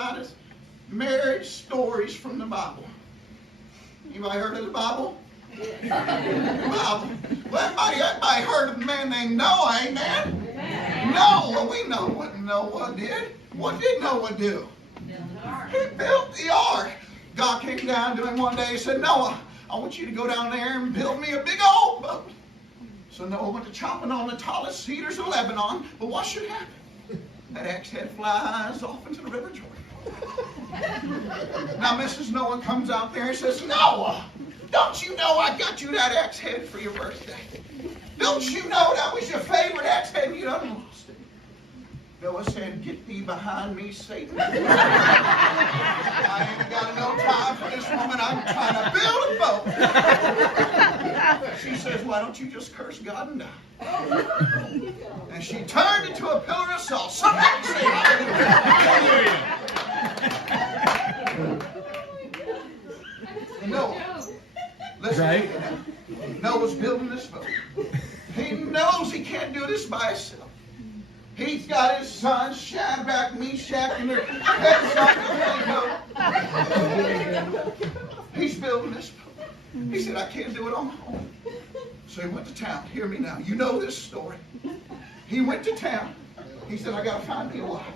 write us marriage stories from the Bible. Anybody heard of the Bible? Bible. Well, everybody heard of a man named Noah, amen? Noah, well, we know what Noah did. What did Noah do? He built the ark. God came down to him one day and said, Noah, I want you to go down there and build me a big old boat. So Noah went to chopping on the tallest cedars of Lebanon, but what should happen? That axe head flies off into the River Jordan. Now Mrs. Noah comes out there and says, Noah, don't you know I got you that axe head for your birthday? Don't you know that was your favorite axe head and you done lost it? Noah said, get thee behind me, Satan. I ain't got no time for this woman. I'm trying to build a boat. She says, why don't you just curse God and die? And she turned into a pillar of salt. Somebody say hallelujah. Noah, listen, right? Noah's building this boat. He knows he can't do this by himself. He's got his sons, Shadrach, Meshach, and their heads on the boat. He's building this boat. He said, I can't do it on my own. So he went to town. Hear me now. You know this story. He went to town. He said, I got to find me a wife.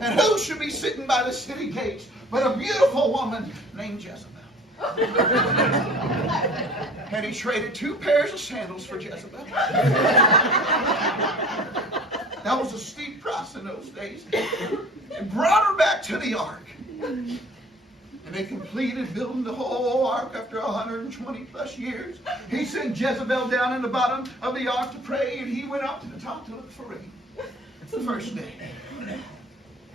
And who should be sitting by the city gates but a beautiful woman named Jezebel? And he traded 2 pairs of sandals for Jezebel. That was a steep price in those days. And brought her back to the ark. And they completed building the whole ark after 120 plus years. He sent Jezebel down in the bottom of the ark to pray, and he went up to the top to look for rain. The first day,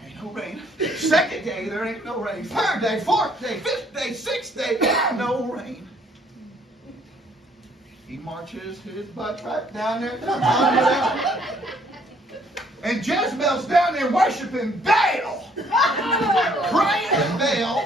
ain't no rain. Second day, there ain't no rain. Third day, fourth day, fifth day, sixth day, no rain. He marches his butt right down there to the bottom of that. And Jezebel's down there worshiping Baal, praying to Baal.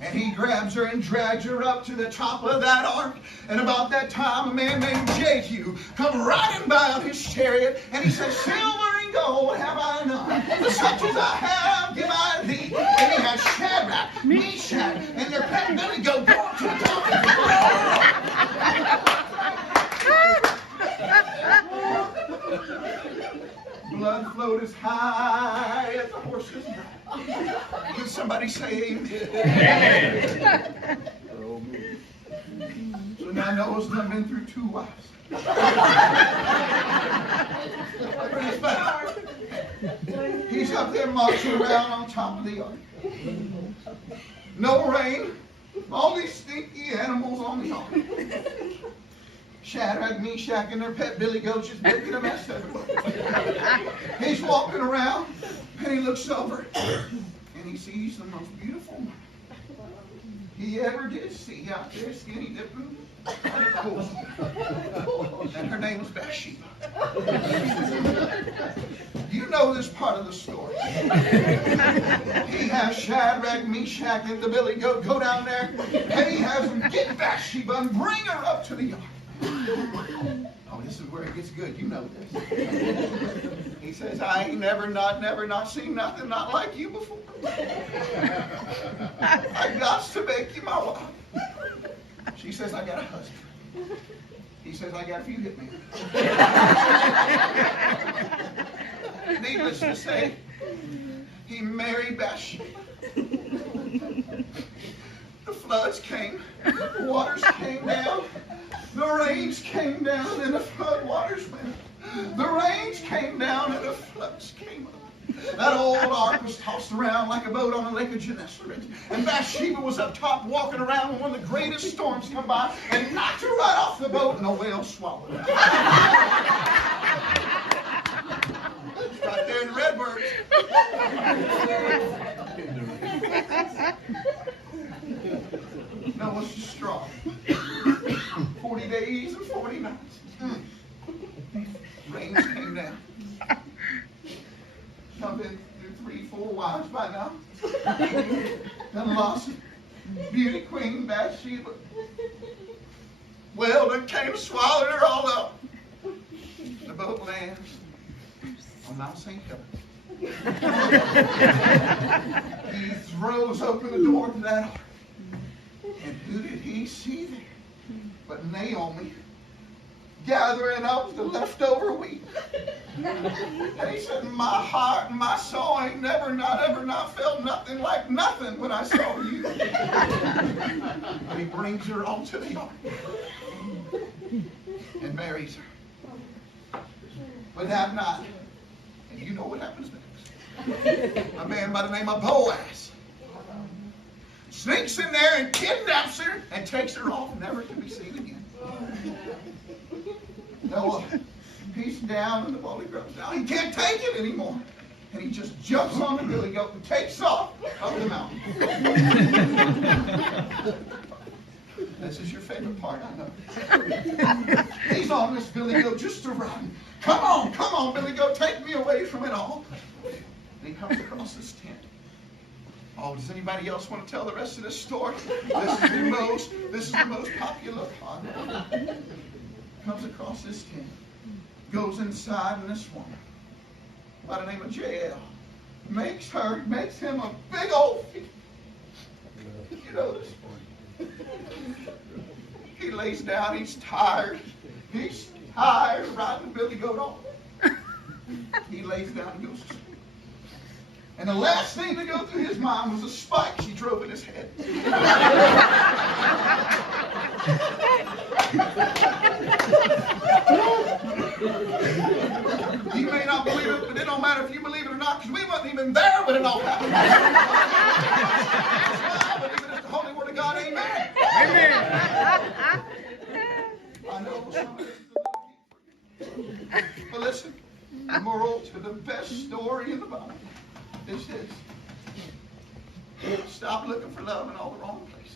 And he grabs her and drags her up to the top of that ark. And about that time, a man named Jehu come riding by on his chariot. And he says, silver and gold have I none, but such as I have give I thee. And he has Shadrach, Meshach, and their pet belly go up to the top of the blood flowed as high as the horse's breath. Can somebody say amen? So now Noah's done been through 2 wives. He's up there marching around on top of the ark. No rain. All these stinky animals on the ark. Shadrach, Meshach, and their pet billy goats just making a mess of it. He's walking around, and he looks over, and he sees the most beautiful woman he ever did see out there, skinny dipping on a pool. And her name was Bathsheba. You know this part of the story. He has Shadrach, Meshach, and the billy goat go down there, and he has them get Bathsheba and bring her up to the ark. Oh, this is where it gets good. You know this. He says, I ain't never not seen nothing not like you before. I got to make you my wife. She says, I got a husband. He says, I got a few hitmen. Needless to say, he married Bathsheba. The floods came. The waters came down. The rains came down and the flood waters went. The rains came down and the floods came up. That old ark was tossed around like a boat on the lake of Gennesaret. And Bathsheba was up top walking around when one of the greatest storms come by and knocked her right off the boat and a whale swallowed her. It's right there in the Redbirds. Noah's distraught. 40 days and 40 nights. Rains came down. I've been through 3, 4 wives by now. Done lost beauty queen Bathsheba. Well, then came and swallowed her all up. The boat lands on Mount St. Helens. throws open the door to that ark. And who did he see there but Naomi gathering up the leftover wheat? And he said, my heart and my soul ain't never, not ever, not felt nothing like nothing when I saw you. And he brings her onto the ark and marries her. But that night, and you know what happens next. A man by the name of Boaz sneaks in there and kidnaps her and takes her off, never to be seen again. Noah, he's down and the bully grows down. He can't take it anymore. And he just jumps on the billy goat and takes off up the mountain. This is your favorite part, I know. He's on this billy goat just to run. Come on, billy goat, take me away from it all. And he comes across this tent. Oh, does anybody else want to tell the rest of this story? This is the most popular part. Comes across this tent, goes inside, and this woman, by the name of Jael, makes him a big old feast. You know this? He lays down, he's tired riding the billy goat off. He lays down and goes to sleep. And the last thing to go through his mind was a spike she drove in his head. You may not believe it, but it don't matter if you believe it or not, because we wasn't even there when it all happened. That's why I believe it is the holy word of God. Amen. Amen. I know some of this is a little deep for you. But listen, the moral to the best story in the Bible is this. Stop looking for love in all the wrong places.